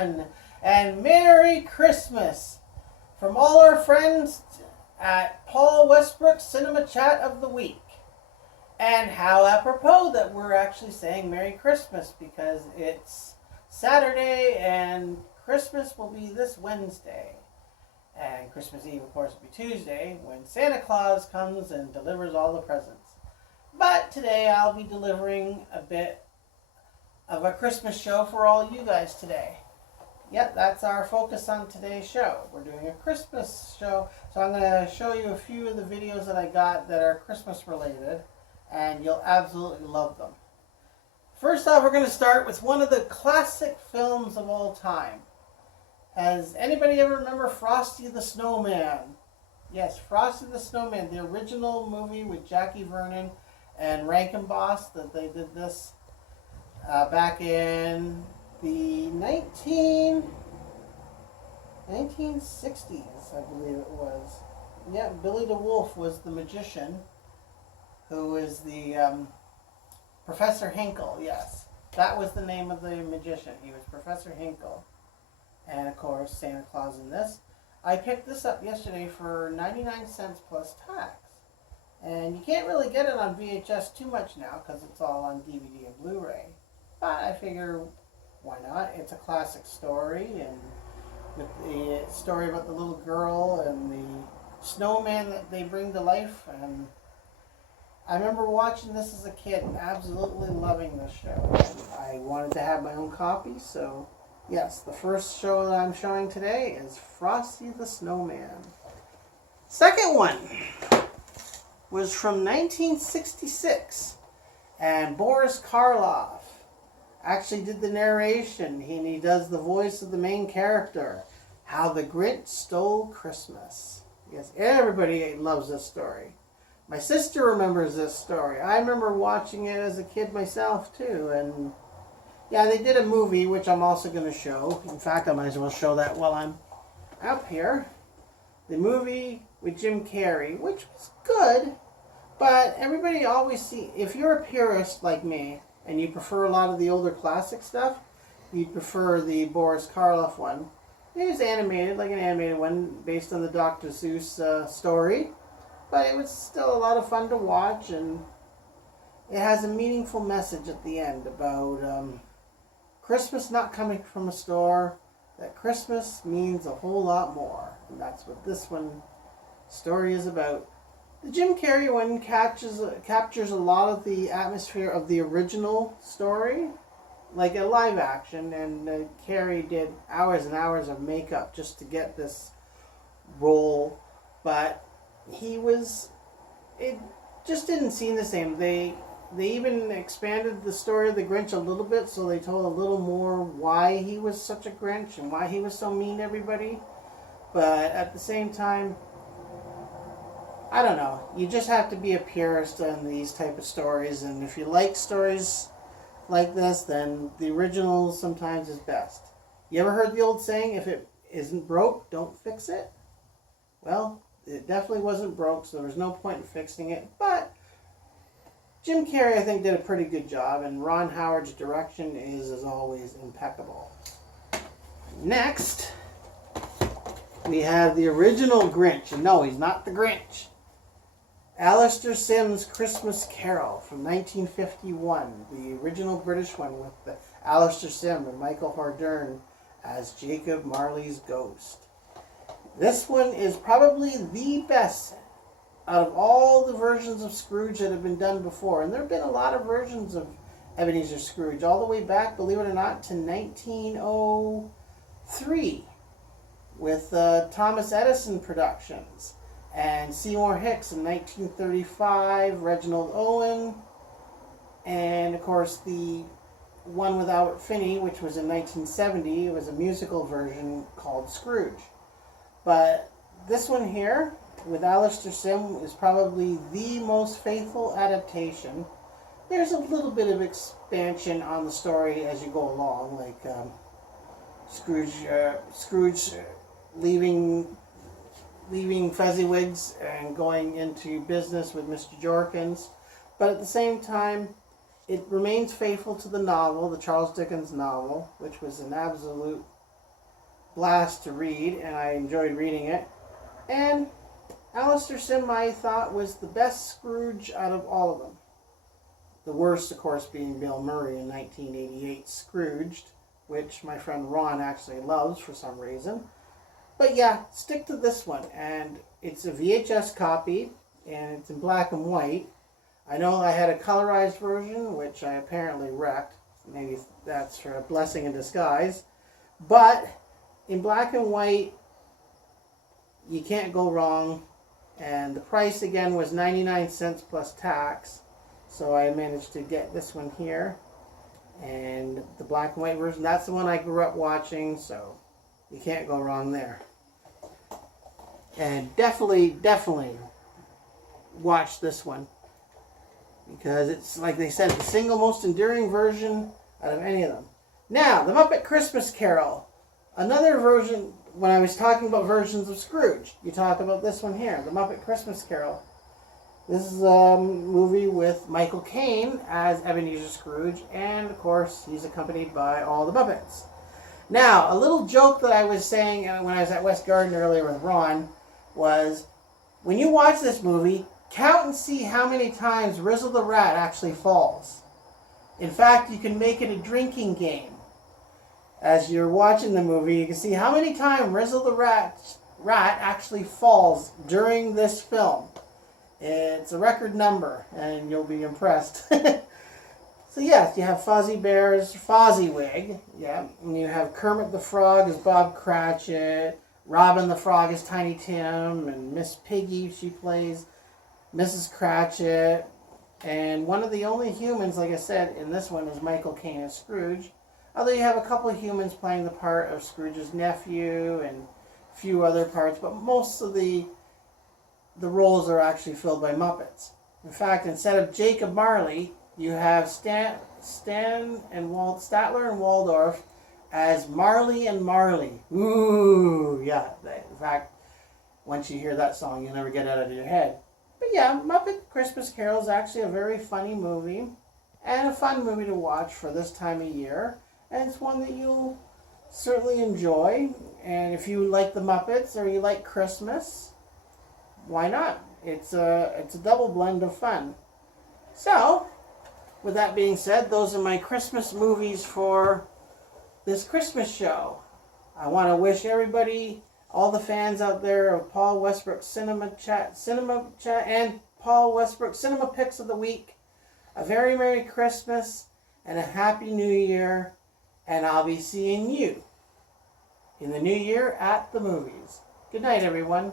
everyone, and Merry Christmas from all our friends at Paul Westbrook's Cinema Chat of the Week. And how apropos that we're actually saying Merry Christmas, because it's Saturday and Christmas will be this Wednesday. And Christmas Eve, of course, will be Tuesday, when Santa Claus comes and delivers all the presents. But today I'll be delivering a bit of a Christmas show for all you guys today. Yep, that's our focus on today's show. We're doing a Christmas show, so I'm going to show you a few of the videos that I got that are Christmas related, and you'll absolutely love them. First off, we're going to start with one of the classic films of all time. Has anybody ever remember Frosty the Snowman? Yes, Frosty the Snowman, the original movie with Jackie Vernon and Rankin Boss, that they did this back in the 1960s, I believe it was. Yeah, Billy the Wolf was the magician, who is the Professor Hinkle, yes. That was the name of the magician. He was Professor Hinkle. And, of course, Santa Claus in this. I picked this up yesterday for 99 cents plus tax. And you can't really get it on VHS too much now because it's all on DVD and Blu-ray. But I figure, why not? It's a classic story, and with the story about the little girl and the snowman that they bring to life. And I remember watching this as a kid and absolutely loving this show. And I wanted to have my own copy, so yes, the first show that I'm showing today is Frosty the Snowman. Second one was from 1966, and Boris Karloff actually did the narration. He does the voice of the main character, How the Grinch Stole Christmas. Yes, everybody loves this story. My sister remembers this story. I remember watching it as a kid myself too, and yeah, they did a movie, which I'm also going to show. In fact, I might as well show that while I'm up here. The movie with Jim Carrey, which was good, but everybody always if you're a purist like me, and you prefer a lot of the older classic stuff, you'd prefer the Boris Karloff one. It was animated, like an animated one, based on the Dr. Seuss story, but it was still a lot of fun to watch, and it has a meaningful message at the end about Christmas not coming from a store, that Christmas means a whole lot more. And that's what this one story is about. The Jim Carrey one captures a lot of the atmosphere of the original story, like a live action, and Carrey did hours and hours of makeup just to get this role, but it just didn't seem the same. They even expanded the story of the Grinch a little bit, so they told a little more why he was such a Grinch and why he was so mean to everybody. But at the same time, I don't know. You just have to be a purist on these type of stories, and if you like stories like this, then the original sometimes is best. You ever heard the old saying, if it isn't broke, don't fix it? Well, it definitely wasn't broke, so there was no point in fixing it, but Jim Carrey, I think, did a pretty good job, and Ron Howard's direction is, as always, impeccable. Next, we have the original Grinch, and no, he's not the Grinch. Alistair Sim's Christmas Carol from 1951, the original British one with Alistair Sim and Michael Hordern as Jacob Marley's ghost. This one is probably the best out of all the versions of Scrooge that have been done before. And there have been a lot of versions of Ebenezer Scrooge, all the way back, believe it or not, to 1903 with Thomas Edison Productions. And Seymour Hicks in 1935, Reginald Owen, and of course the one with Albert Finney, which was in 1970. It was a musical version called Scrooge. But this one here, with Alistair Sim, is probably the most faithful adaptation. There's a little bit of expansion on the story as you go along, like Scrooge leaving Fezziwigs and going into business with Mr. Jorkins. But at the same time, it remains faithful to the novel, the Charles Dickens novel, which was an absolute blast to read, and I enjoyed reading it. And Alistair Sim, I thought, was the best Scrooge out of all of them. The worst, of course, being Bill Murray in 1988's Scrooged, which my friend Ron actually loves for some reason. But yeah, stick to this one. And it's a VHS copy, and it's in black and white. I know I had a colorized version, which I apparently wrecked. Maybe that's for a blessing in disguise. But in black and white, you can't go wrong. And the price again was 99 cents plus tax. So I managed to get this one here. And the black and white version, that's the one I grew up watching. So you can't go wrong there. And definitely watch this one. Because it's, like they said, the single most enduring version out of any of them. Now, the Muppet Christmas Carol. Another version, when I was talking about versions of Scrooge, you talk about this one here, the Muppet Christmas Carol. This is a movie with Michael Caine as Ebenezer Scrooge, and of course, he's accompanied by all the Muppets. Now, a little joke that I was saying when I was at West Garden earlier with Ron was, when you watch this movie, count and see how many times Rizzle the Rat actually falls. In fact, you can make it a drinking game. As you're watching the movie, you can see how many times Rizzle the Rat actually falls during this film. It's a record number, and you'll be impressed. So yes, you have Fozzie Bear's Fozziewig, yeah, and you have Kermit the Frog as Bob Cratchit, Robin the Frog as Tiny Tim, and Miss Piggy, she plays Mrs. Cratchit, and one of the only humans, like I said, in this one is Michael Caine as Scrooge. Although you have a couple of humans playing the part of Scrooge's nephew and a few other parts, but most of the roles are actually filled by Muppets. In fact, instead of Jacob Marley, you have Statler and Waldorf as Marley and Marley. Ooh, yeah. In fact, once you hear that song, you'll never get it out of your head. But yeah, Muppet Christmas Carol is actually a very funny movie and a fun movie to watch for this time of year. And it's one that you'll certainly enjoy. And if you like the Muppets or you like Christmas, why not? It's a double blend of fun. So, with that being said, those are my Christmas movies for this Christmas show. I want to wish everybody, all the fans out there of Paul Westbrook Cinema Chat, and Paul Westbrook Cinema Picks of the Week, a very Merry Christmas and a Happy New Year. And I'll be seeing you in the new year at the movies. Good night, everyone.